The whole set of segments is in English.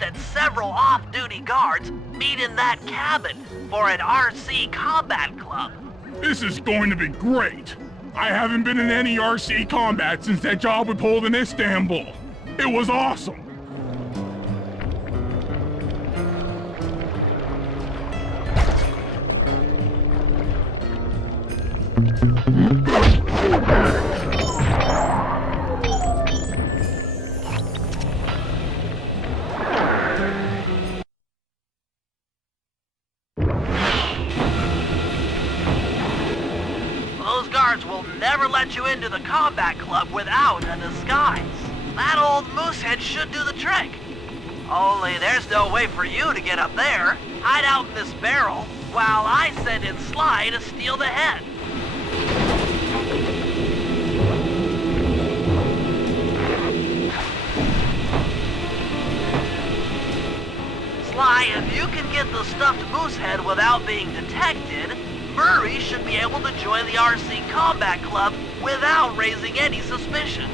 That several off-duty guards meet in that cabin for an RC combat club. This is going to be great. I haven't been in any RC combat since that job we pulled in Istanbul. It was awesome. Will never let you into the combat club without a disguise. That old moosehead should do the trick. Only there's no way for you to get up there. Hide out in this barrel while I send in Sly to steal the head. Sly, if you can get the stuffed moosehead without being detected, Murray should be able to join the RC Combat Club without raising any suspicion.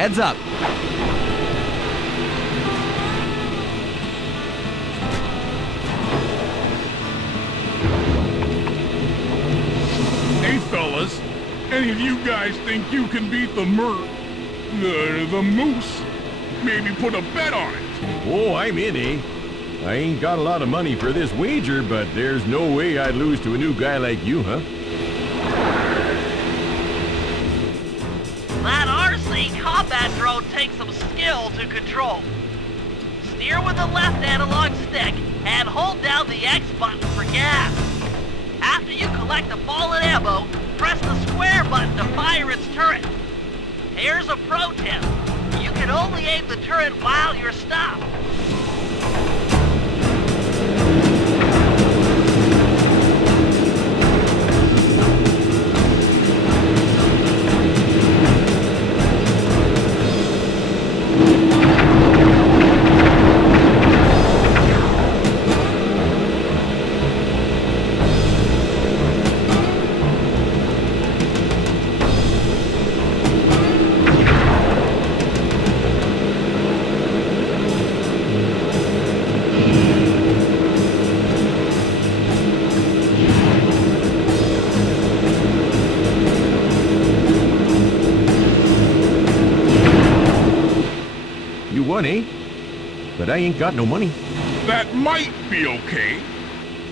Heads up. Hey, fellas, any of you guys think you can beat the moose? Maybe put a bet on it. Oh, I'm in, eh? I ain't got a lot of money for this wager, but there's no way I'd lose to a new guy like you, huh? That RC combat drone takes some skill to control. Steer with the left analog stick and hold down the X button for gas. After you collect the fallen ammo, press the square button to fire its turret. Here's a pro tip. You can only aim the turret while you're stopped. You won, eh? But I ain't got no money. That might be okay.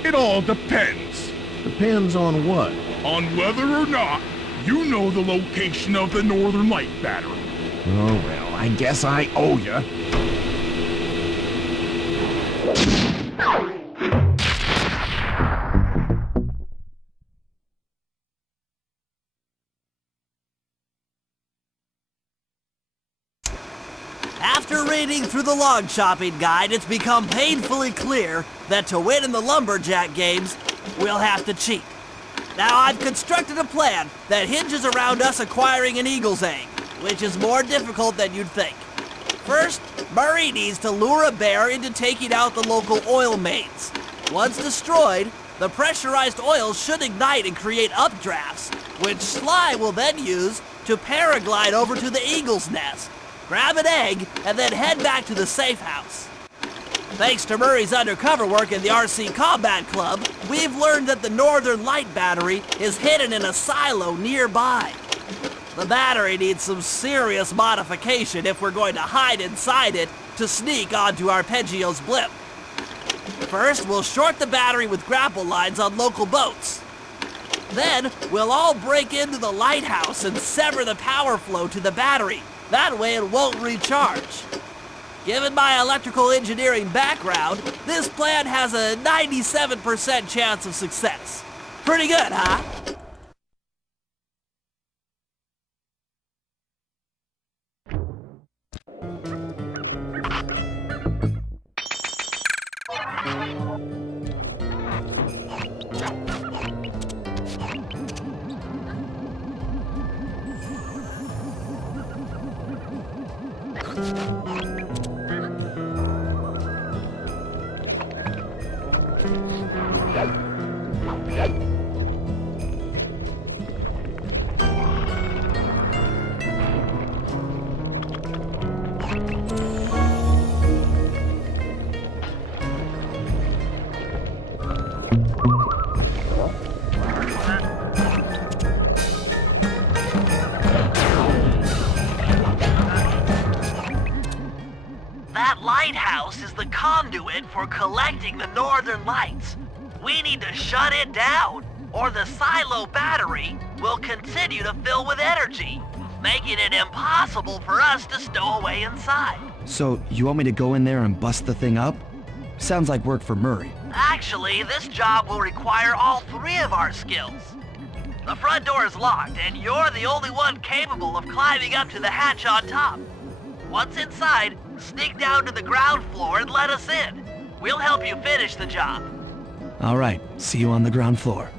It all depends. Depends on what? On whether or not you know the location of the Northern Light battery. Oh, well, I guess I owe ya. After reading through the log chopping guide, it's become painfully clear that to win in the lumberjack games, we'll have to cheat. Now, I've constructed a plan that hinges around us acquiring an eagle's egg, which is more difficult than you'd think. First, Murray needs to lure a bear into taking out the local oil mains. Once destroyed, the pressurized oil should ignite and create updrafts, which Sly will then use to paraglide over to the eagle's nest, grab an egg, and then head back to the safe house. Thanks to Murray's undercover work in the RC Combat Club, we've learned that the Northern Light battery is hidden in a silo nearby. The battery needs some serious modification if we're going to hide inside it to sneak onto Arpeggio's blimp. First, we'll short the battery with grapple lines on local boats. Then, we'll all break into the lighthouse and sever the power flow to the battery. That way it won't recharge. Given my electrical engineering background, this plan has a 97% chance of success. Pretty good, huh? That lighthouse is the conduit for collecting the Northern Lights. We need to shut it down, or the silo battery will continue to fill with energy, making it impossible for us to stow away inside. So, you want me to go in there and bust the thing up? Sounds like work for Murray. Actually, this job will require all three of our skills. The front door is locked, and you're the only one capable of climbing up to the hatch on top. Once inside, sneak down to the ground floor and let us in. We'll help you finish the job. All right, see you on the ground floor.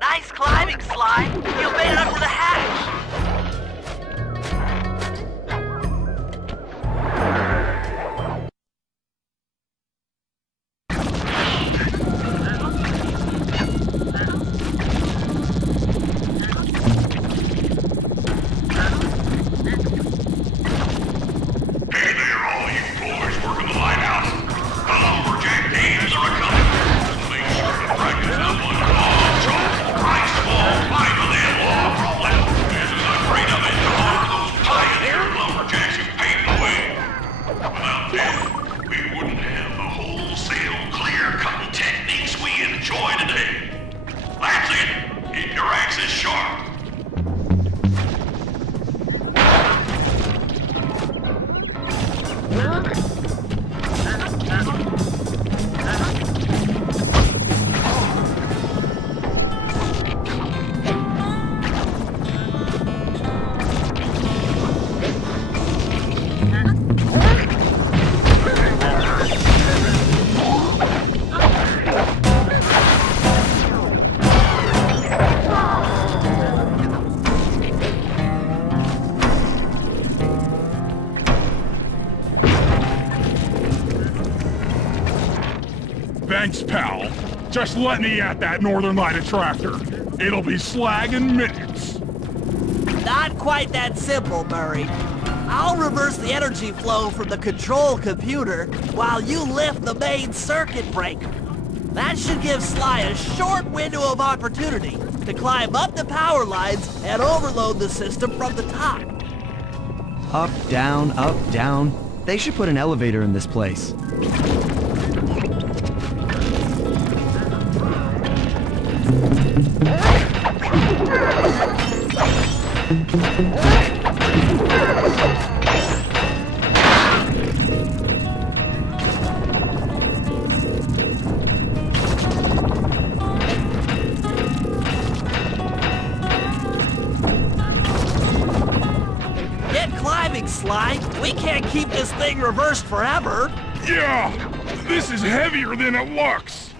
Nice climbing, Sly. You made it up to the hatch. Hey there, all you boys working the lighthouse. The lumberjack thieves are a-coming. Make sure to practice that one claw control. Right small, fight with that log rolling. This is a great event to honor those pioneer lumberjacks who paved the way. Without them, we wouldn't have the wholesale clear-cutting techniques we enjoy today. That's it. Keep your axes sharp. Thanks, pal. Just let me at that Northern Light attractor. It'll be slag in minutes. Not quite that simple, Murray. I'll reverse the energy flow from the control computer while you lift the main circuit breaker. That should give Sly a short window of opportunity to climb up the power lines and overload the system from the top. Up, down, up, down. They should put an elevator in this place. Get climbing, Sly. We can't keep this thing reversed forever. Yeah, this is heavier than it looks.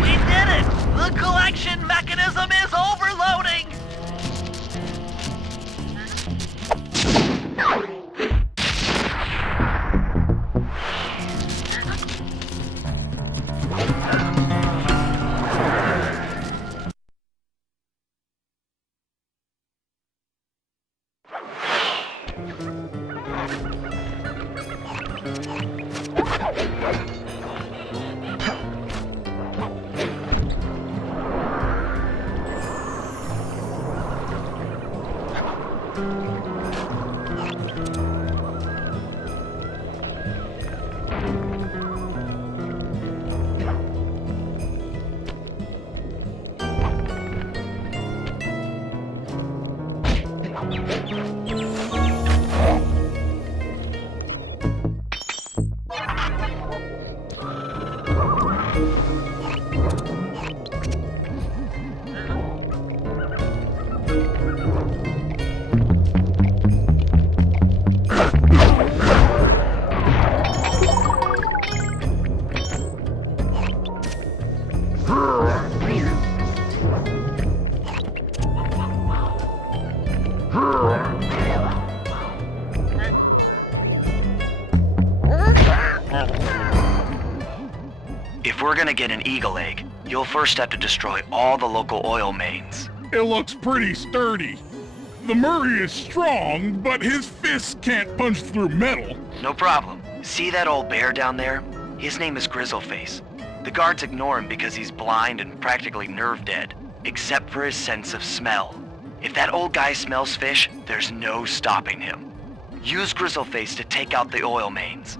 We did it! The collection mechanism is overloading! If we're gonna get an eagle egg, you'll first have to destroy all the local oil mains. It looks pretty sturdy. The Murray is strong, but his fists can't punch through metal. No problem. See that old bear down there? His name is Grizzleface. The guards ignore him because he's blind and practically nerve dead, except for his sense of smell. If that old guy smells fish, there's no stopping him. Use Grizzleface to take out the oil mains.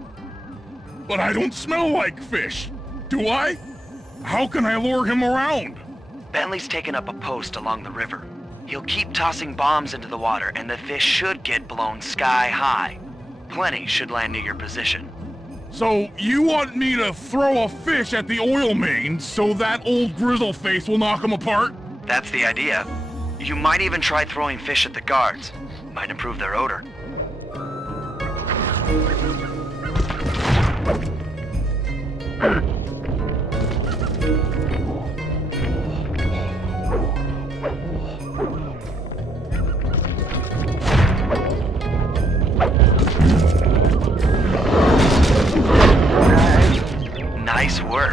But I don't smell like fish, do I? How can I lure him around? Bentley's taken up a post along the river. He'll keep tossing bombs into the water, and the fish should get blown sky high. Plenty should land near your position. So, you want me to throw a fish at the oil main so that old grizzle face will knock him apart? That's the idea. You might even try throwing fish at the guards. Might improve their odor. Nice work.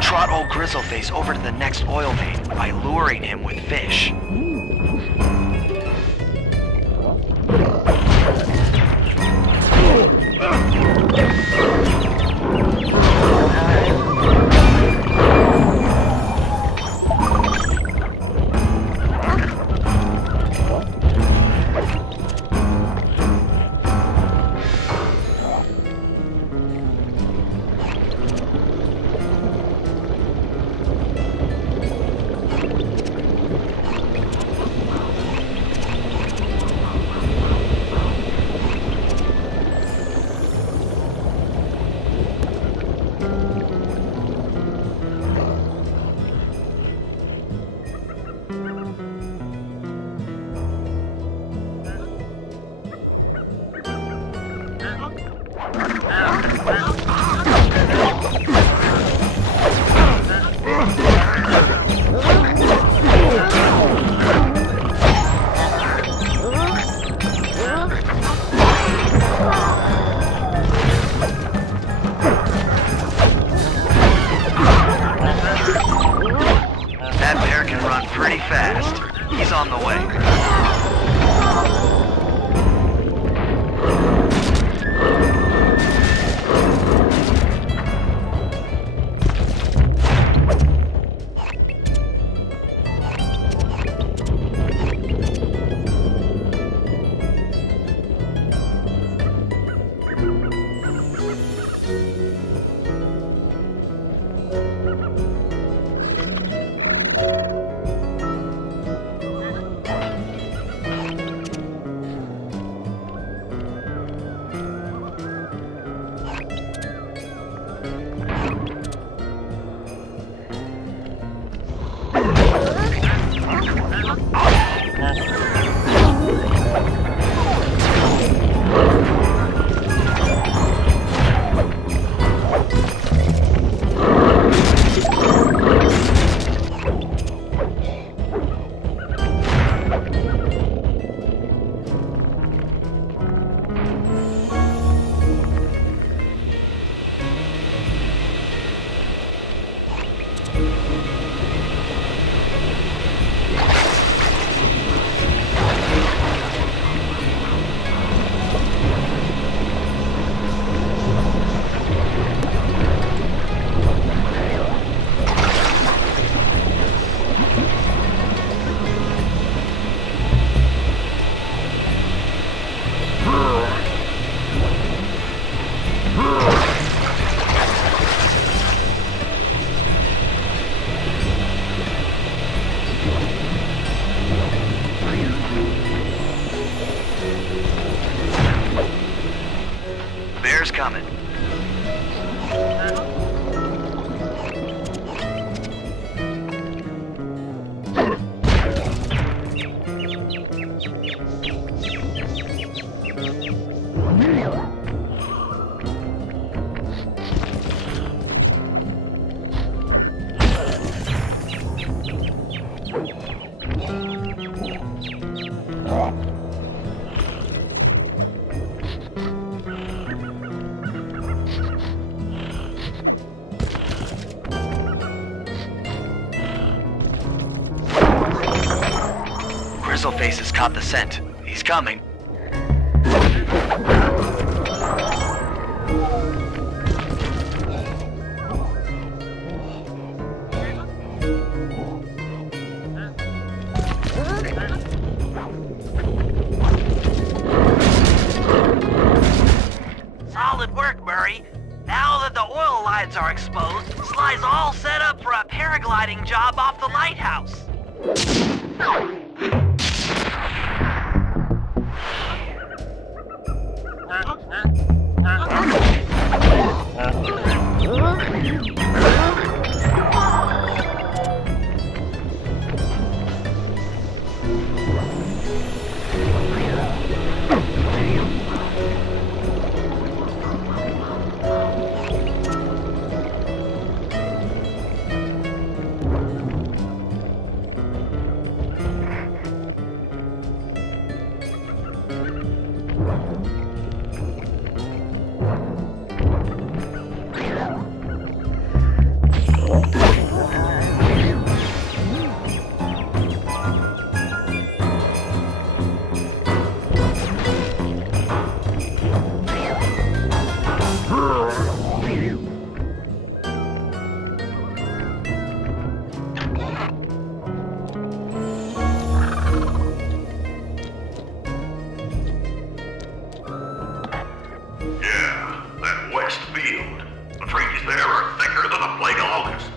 Trot old Grizzleface over to the next oil main by luring him with fish. That bear can run pretty fast. He's on the way. Bear's coming. Grizzleface has caught the scent. He's coming. Solid work, Murray. Now that the oil lines are exposed, Sly's all set up paragliding job off the lighthouse. Yeah, that west field. The trees there are thicker than a plague of locusts.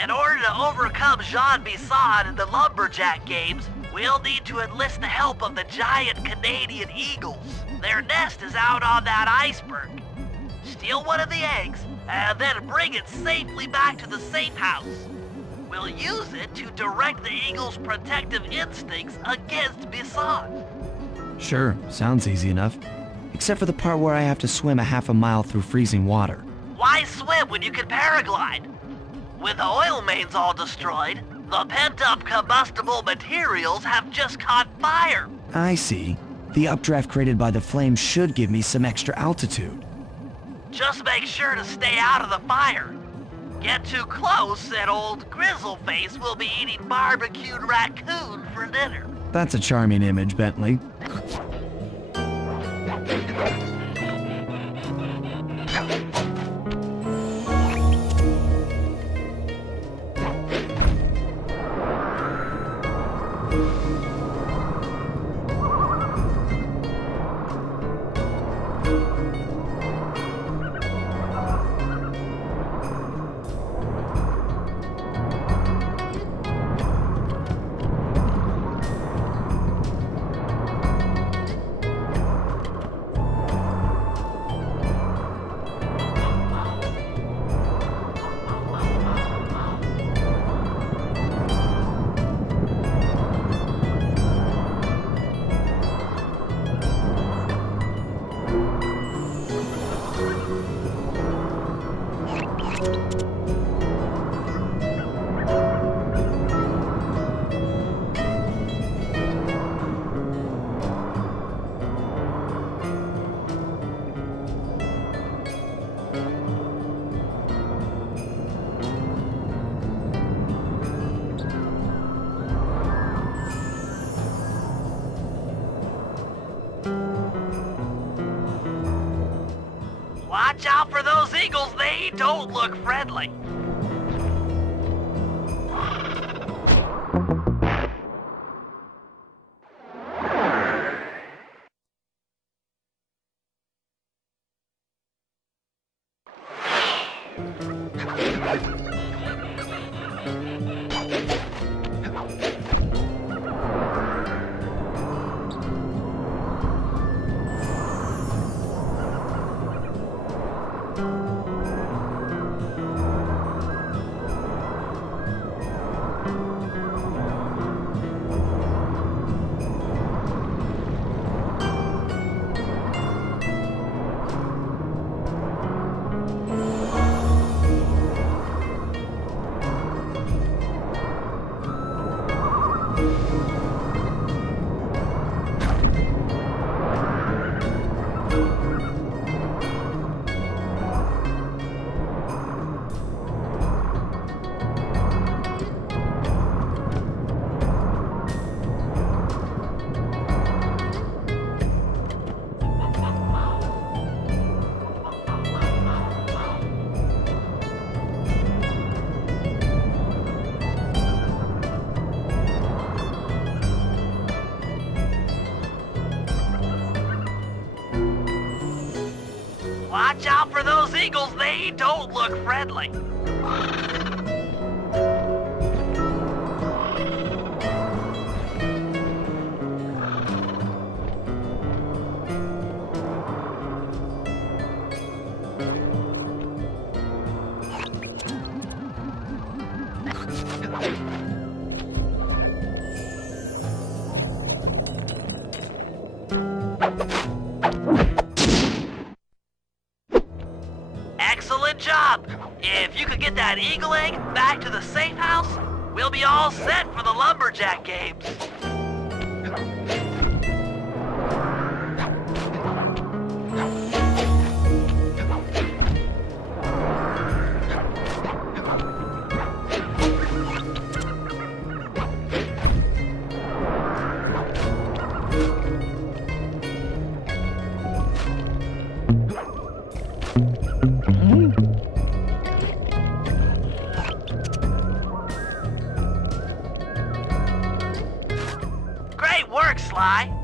In order to overcome Jean Bisson in the lumberjack games, we'll need to enlist the help of the giant Canadian eagles. Their nest is out on that iceberg. Steal one of the eggs, and then bring it safely back to the safe house. We'll use it to direct the eagle's protective instincts against Bisson. Sure, sounds easy enough. Except for the part where I have to swim a half a mile through freezing water. Why swim when you can paraglide? With the oil mains all destroyed, the pent-up combustible materials have just caught fire. I see. The updraft created by the flames should give me some extra altitude. Just make sure to stay out of the fire. Get too close and old Grizzleface will be eating barbecued raccoon for dinner. That's a charming image, Bentley. Watch out for those eagles, they don't look friendly. Watch out for those eagles, they don't look friendly. Excellent job! If you could get that eagle egg back to the safe house, we'll be all set for the lumberjack games. Great work, Sly!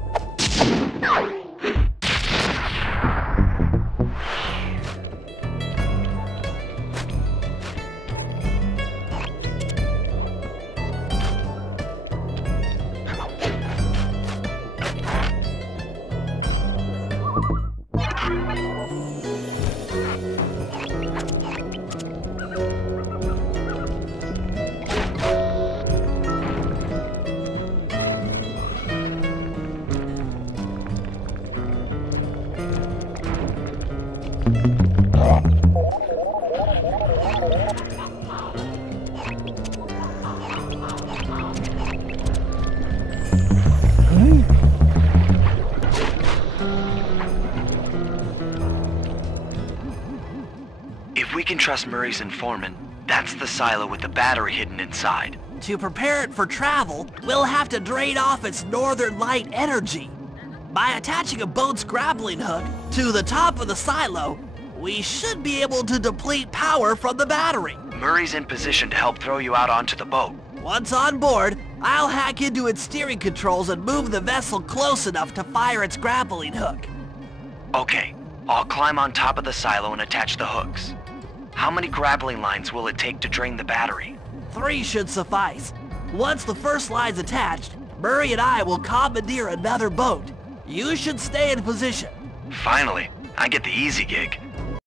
If we can trust Murray's informant, that's the silo with the battery hidden inside. To prepare it for travel, we'll have to drain off its northern light energy. By attaching a boat's grappling hook to the top of the silo, we should be able to deplete power from the battery. Murray's in position to help throw you out onto the boat. Once on board, I'll hack into its steering controls and move the vessel close enough to fire its grappling hook. Okay, I'll climb on top of the silo and attach the hooks. How many grappling lines will it take to drain the battery? 3 should suffice. Once the first line's attached, Murray and I will commandeer another boat. You should stay in position. Finally, I get the easy gig.